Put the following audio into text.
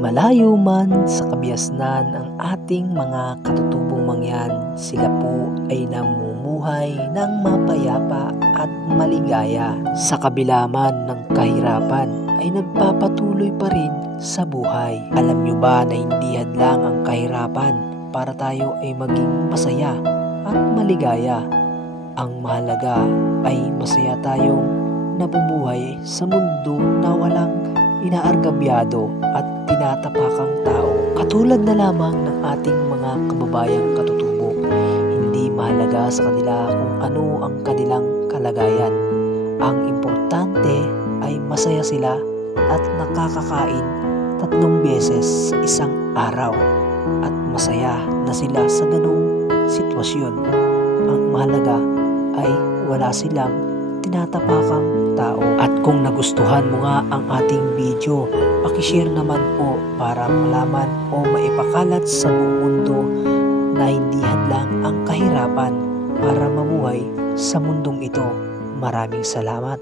Malayo man sa kabiasnan ang ating mga katutubong mangyan, sila po ay namumuhay ng mapayapa at maligaya. Sa kabila man ng kahirapan ay nagpapatuloy pa rin sa buhay. Alam nyo ba na hindi hadlang ang kahirapan para tayo ay maging masaya at maligaya? Ang mahalaga ay masaya tayong nabubuhay sa mundo na walang inaargabyado at tinatapakang tao. Katulad na lamang ng ating mga kababayang katutubo, hindi mahalaga sa kanila kung ano ang kanilang kalagayan. Ang importante ay masaya sila at nakakakain 3 beses sa isang araw at masaya na sila sa ganung sitwasyon. Ang mahalaga ay wala silang tinatapakang tao. At kung nagustuhan mo nga ang ating video, pakishare naman po para malaman o maipakalat sa buong mundo na hindi hadlang ang kahirapan para mamuhay sa mundong ito. Maraming salamat.